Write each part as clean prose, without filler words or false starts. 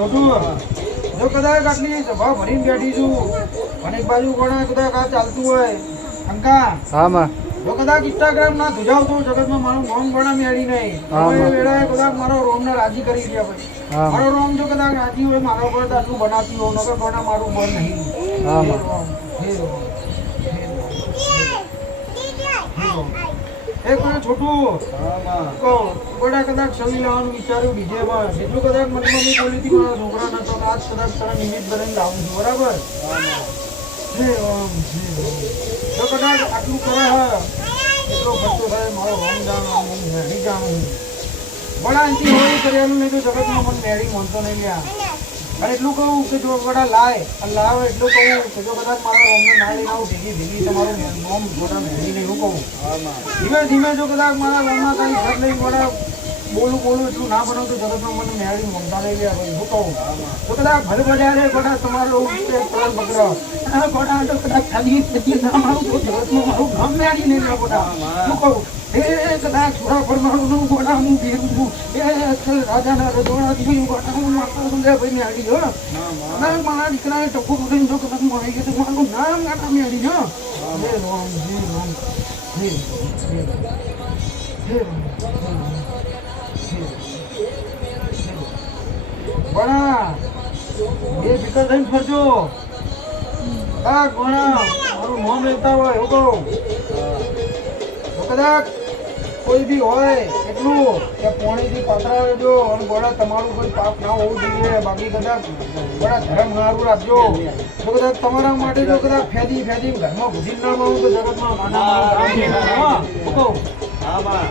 છોટું જો કદાચ આટલી સભા ભરીને બેઠી છું અને એક બાજુ કોણા કદાચ આ ચાલતું હોય અંકા હા માં જો કદાચ ઇન્સ્ટાગ્રામ ના ધુજાવતો જગતમાં મારું નામ ગણા મેળી નહીં હવે વેળાએ કદાચ મારો રોમને રાજી કરી દે ભાઈ મારો રોમ જો કદાચ રાજી હોય મારા ઉપર તો આટલું બનાવતી હોય નકર ગણા મારું બંધ નહીં હા માં એક છોટું બડા કદાચ છવી લાવવાનું વિચાર્યું બીજે માં એટલું કદાચ મનમાં મેં બોલી હતી મારા છોકરાના તો આજ કદાચ તારા નિમિત્ત બનીને લાવું છું બરાબર તો કદાચ આટલું કરે એટલો ખર્ચો થાય મારો રોમ જાણો મેળી જાણું બડા અંતિ હોય કર્યાનું નહીં તો જગતમાં મને મેળી માનતો નહીં લ્યા અને એટલું કહું કે જો બડા લાવે એટલું કહું કે જો કદાચ મારા રોમને ના લઈને આવું ભેગી તમારું નોમ ગોડા મેળીને એવું કહું ધીમે ધીમે જો કદાચ મારા રોમના કાંઈ ઘર લઈને બડા બોલું એટલું ના બનાવું તો જગતમાં મને મેળી મમતા લઈ ગયા ભાઈ હું કહું તો કદાચ ભલે બજારે બડા તમારો પ્લાન પકડો બડા તો કદાચ ખાલી નામ આવું તો જગતમાં મારું નામ મેળી નહીં લે બડા હું કહું એ કદાચ થોડા પરમાણું ગોડા હું ભેરું છું એ રાજાના રજવાડા થી ગોડા હું માતા સુંદર ભાઈ મેળી ગયો મારા દીકરાએ ટપુ કરીને જો કદાચ મળી ગયું તો મારું નામ ગાતા મેળી ગયો હે રામ હે રામ હે બણા એ ફિકર થઈને ફરજો ગોણા મારું નામ લેતા હોય એવું કહું કદાચ કોઈ બી હોય એટલું કે પોણીથી પાથરા રહેજો અને બડા તમારું કોઈ પાપ ના હોવું જોઈએ બાકી કદાચ બડા ધર્મ સારું રાખજો તો કદાચ તમારા માટે જો કદાચ ફેદી ઘરમાં ઘૂસી ના માનું તો જગતમાં માના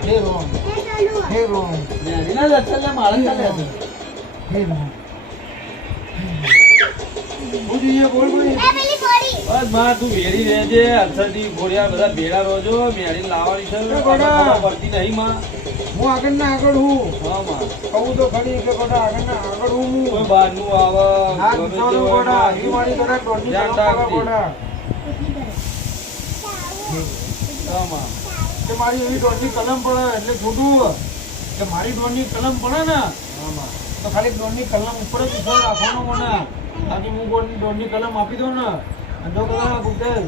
હે રોમ હે રોમ બસ માં તું વેરી રહેજે અરસરથી ગોળિયા બધા ભેળા રોજો મેળી લાવવાની છે પડતી નહીં માં હું આગળ ના આગળ હું હા માં કહું તો ખરી કે બધા આગળ ના આગળ હું કોઈ બહાર નું આવે મારી એવી દોડની કલમ પડે એટલે છોટું કે મારી દોડની કલમ પડે ને તો ખાલી દોડની કલમ ઉપર જ વિશ્વાસ રાખવાનો મને આજે હું દોડની કલમ આપી દઉં ને જો કદાચ ગુજેલ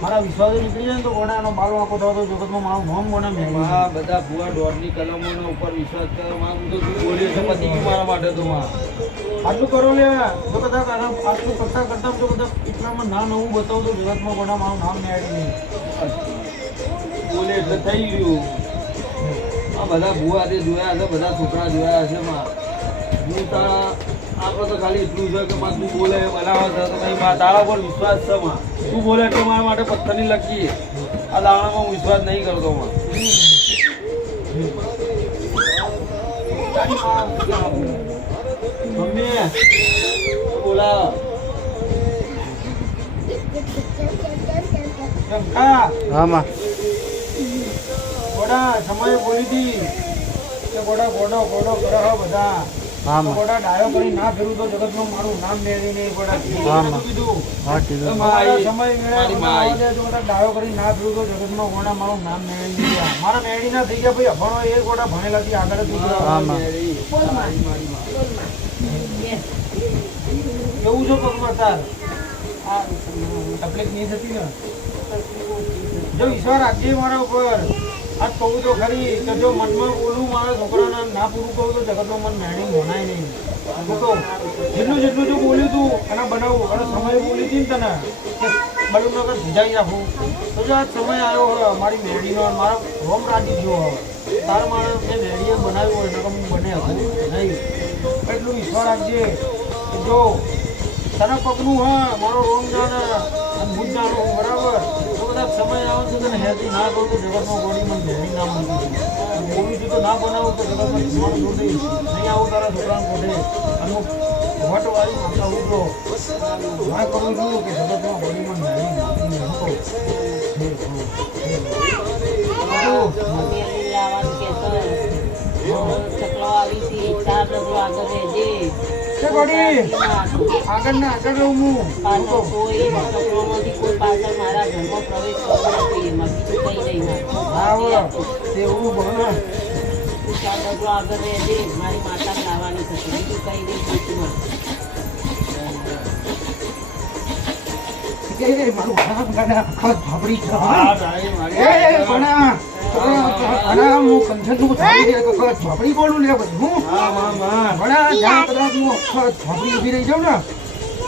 મારા વિશ્વાસ નીકળી જાય ને તો ગોડાનો બાલો આખો થતો જગતમાં મારું નામ ગોડા મેં બધા ભૂવા દોડની કલમોના ઉપર વિશ્વાસ કરવા માંગુ તો તું બોલ્યો છે પતિ ગયું મારા માટે તો માં આટલું કરો લે જો કદાચ આટલું કરતા જો કદાચ એટલામાં ના નવું બતાવું તો જગતમાં ગોડા મારું નામ મેળવી નહીં બોલે એટલે થઈ ગયું આ બધા ભૂવા તે જોયા છે બધા છોકરા જોયા છે માં હું તારા આપણે તો ખાલી એટલું છે કે તું બોલે બનાવે છે તો કઈ તારા પર વિશ્વાસ છે માં તું બોલે એટલે મારા માટે પથ્થરની લકી આ દાણામાં હું વિશ્વાસ નહીં કરતો માં મમ્મી બોલા હા માં ગોડા સમય બોલી હતી કે ગોડો કરે બધા ગોડા ડાયો કરી ના ફેરું તો જગતમાં મારું નામ મેળવી નહીં ગોડા કીધું સમય ડાયો કરી ના ફેરું તો જગતમાં ગોડા મારું નામ મેળવી ગયા મારા મેળી ના થઈ ગયા ભાઈ અભણો એ ગોડા ભણેલા થી આગળ એવું છો પગમાં તાર આ તકલીફ નહીં થતી ને જો ઈશ્વર રાખજે મારા ઉપર આ કહું તો ખરી કે જો મનમાં બોલું મારા છોકરાના ના પૂરું કહું તો જગતમાં મન મેળી ભણાય નહીં કહું જેટલું જો બોલ્યું તું એના બનાવું અને સમય બોલી હતી ને તને કે બળું નગર ભીજાઈ રાખું તો જો આ સમય આવ્યો હોય મારી મેળીનો મારા રોમ રાજી ગયો હોય તારા મારા મેં મેળીએ બનાવ્યું હોય નકર હું બને હતું નહીં એટલું ઈશ્વર રાખજે કે જો તને પગનું હા મારો રોમ જાણે અને ભૂત જાણું બરાબર તો કદાચ સમય આવે છે તને હેતી ના કરું તો જગતમાં ગોળી મને મેળી ના મૂકી બોલું છું તો ના બનાવું તો જગતમાં તમારું જોડે નહીં આવું તારા છોકરાને કોઠે અને હું વટવાળી માતા ઉઠો ના કરું છું કે જગતમાં ગોળી મને મેળી આગળ ના આગળ રહું હું કોઈ પાછળ મારા ઘરમાં પ્રવેશ કરવો જોઈએ એવું બને આગળ રહેજે મારી માતા લાવવાની થશે બીજું કઈ નહીં એ મારું નામ ગાડા ફાફડી છે હા, તારી મારી. એ ભણા ભણા હું કંઠનું થાળી ઝોપડી બોલું લે બધું હું હા, માં, માં. ભણા જ્યાં કદાચ હું ઝોપડી ઉભી રહી જાઉં ને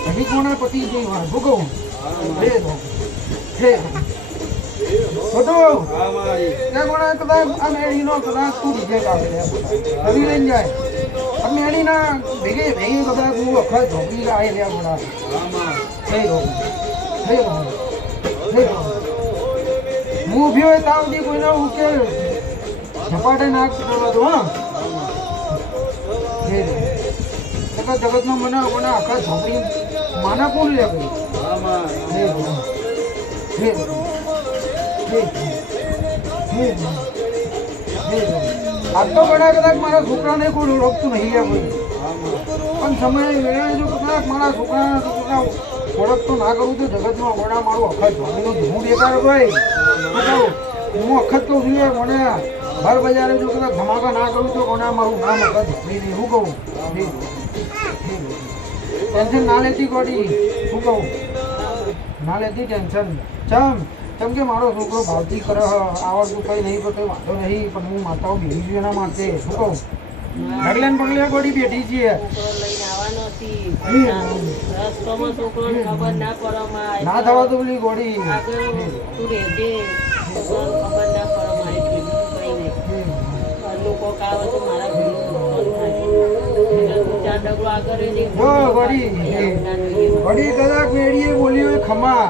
હજી કોના પતિ જઈ વાર શું કહું હે બધું હા, મારી. એ ભણા કદાચ આ મેળીનો કદાચ તું રિઝલ્ટ આવે લે કરી લઈને જાય આ મેળીના ભેગે ભેગે કદાચ હું વખત ઝોપડી આવે લે ભણા હા, માં. હું ઉભી હોય ત્યાં સુધી કોઈને ઉકે ઝપાટે નાક કરવા દો હા જગતમાં મને મને આખા ઝોપડી માના કોણ લે ભાઈ હા, માં. આજ તો ઘણા કદાચ મારા છોકરાને કોઈ ઓળખતું નહીં લે ભાઈ હા, માં. પણ સમય વેળાએ જો કદાચ મારા છોકરાને ઓળખતો ના કરું તો જગતમાં વડા મારું અખત ભમીનું ધૂમ બેકાર ભાઈ હું અખત કહું છું યાર મને ભર બજારે જો કદાચ ધમાકા ના કરું તો કોના મારું નામ અખત ભમી નહીં હું કહું ટેન્શન ના લેતી ગોડી શું કહું ના લેતી ટેન્શન ચમ કે મારો છોકરો ભાવતી કરે આવડતું કંઈ નહીં તો કંઈ વાંધો નહીં પણ હું માતાઓ બેસી છું એના માટે શું કહું ઢગલે ને પગલે ગોડી બેઠી છીએ છોકરો લઈને આવવાનો હતી. રસ્તામાં છોકરોને ખબર ના પડવામાં આવે. ના થવા તો પેલી ગોડી આગળ તું રહેજે. છોકરોને ખબર ના પડવામાં આવે એટલે બીજું કંઈ નહીં. લોકો કાવે તો મારા ઘરનું નુકસાન થાય. એટલે તું ચાર ડગલો આગળ રહીને જો ગોડી ગોડી કદાચ મેળીએ બોલી હોય ખમા